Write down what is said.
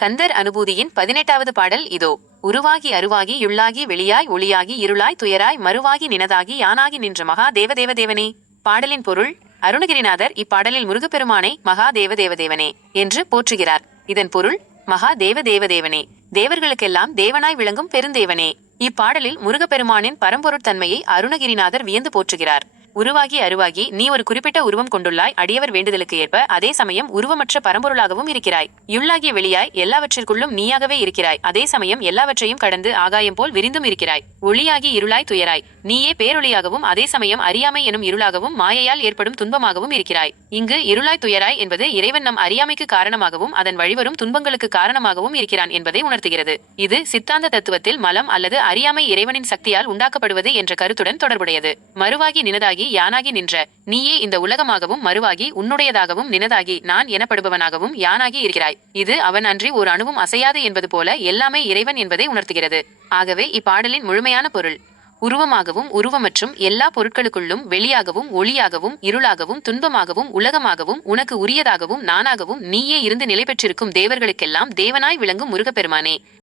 கந்தர் அனுபூதியின் பதினெட்டாவது பாடல் இதோ. உருவாகி அருவாகி யுள்ளாகி வெளியாய் ஒளியாகி இருளாய் துயராய் மறுவாகி நினதாகி யானாகி நின்ற மகா தேவ தேவதேவனே. பாடலின் பொருள் அருணகிரிநாதர் இப்பாடலில் முருகப்பெருமானை மகா தேவ தேவதேவனே என்று போற்றுகிறார். இதன் பொருள் மகா தேவ தேவதேவனே. தேவர்களுக்கெல்லாம் தேவனாய் விளங்கும் பெருந்தேவனே. இப்பாடலில் முருகப்பெருமானின் பரம்பொருட்தன்மையை அருணகிரிநாதர் வியந்து போற்றுகிறார். உருவாகி அருவாகி நீ ஒரு குறிப்பிட்ட உருவம் கொண்டுள்ளாய் அடியவர் வேண்டுதலுக்கு ஏற்ப அதே சமயம் உருவமற்ற பரம்பொருளாகவும் இருக்கிறாய். யுள்ளாகிய வெளியாய் எல்லாவற்றிற்குள்ளும் நீயாகவே இருக்கிறாய். அதே சமயம் எல்லாவற்றையும் கடந்து ஆகாயம் போல் விரிந்தும் இருக்கிறாய். ஒளியாகி இருளாய் துயராய். நீயே பேரொளியாகவும் அதே சமயம் அறியாமை எனும் இருளாகவும் மாயையால் ஏற்படும் துன்பமாகவும் இருக்கிறாய். இங்கு இருளாய் துயராய் என்பது இறைவன் நம் அறியாமைக்கு காரணமாகவும் அதன் வழிவரும் துன்பங்களுக்கு காரணமாகவும் இருக்கிறான் என்பதை உணர்த்துகிறது. இது சித்தாந்த தத்துவத்தில் மலம் அல்லது அறியாமை இறைவனின் சக்தியால் உண்டாக்கப்படுவது என்ற கருத்துடன் தொடர்புடையது. மறுவாகி நினதாகி யானாகி நின்ற. நீயே இந்த உலகமாகவும் மறுவாகி உன்னுடையதாகவும் நினதாகி நான் எனப்படுபவனாகவும் யானாகி இருக்கிறாய். இது அவன் அன்றி ஒரு அணுவும் அசையாது என்பது போல எல்லாமே இறைவன் என்பதை உணர்த்துகிறது. ஆகவே இப்பாடலின் முழுமையான பொருள். உருவமாகவும் உருவமற்றும் எல்லா பொருட்களுக்குள்ளும் வெளியாகவும் ஒளியாகவும் இருளாகவும் துன்பமாகவும் உலகமாகவும் உனக்கு உரியதாகவும் நானாகவும் நீயே இருந்து நிலை பெற்றிருக்கும் தேவர்களுக்கெல்லாம் தேவனாய் விளங்கும் முருகப்பெருமானே.